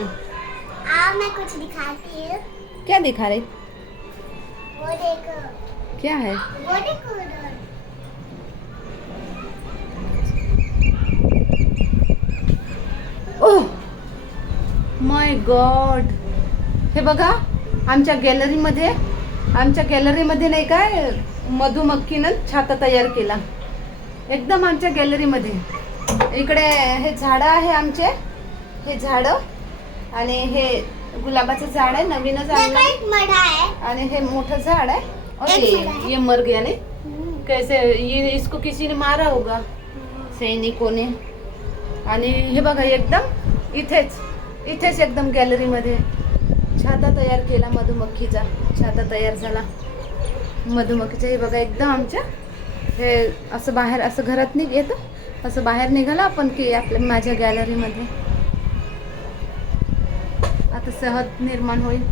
अब मैं कुछ दिखाती हूँ। क्या दिखा रहे? वो देखो। क्या है? वो देखो उधर। ओह माय गॉड हे बघा आमच्या गॅलरीमध्ये आमच्या गॅलरीमध्ये नाही काय मधुमक्खीनं छाता तयार केला. एकदम आमच्या गॅलरीमध्ये इकडे हे झाडं आहे आमचे. हे झाडं आणि हे गुलाबाचं झाड आहे नवीनच देखो आणलं. एक मढ़ा है आणि हे मोठं झाड आहे. और ये आहे. मर गया नहीं कैसे ये इसको किसी ने मारा होगा? सैनिकों ने. आणि हे बघा एकदम इथेच इथेच एकदम गॅलरीमध्ये छाता तयार केला मधुमक्खीचा. छाता तयार झाला. मधुमक्खीचा हे बघा एकदम आमच्या हे असं बाहेर असं घरात निघ येतं. असं बाहेर निघालं आपण की आपल्या माझ्या गॅलरीमध्ये सहज निर्माण होईल.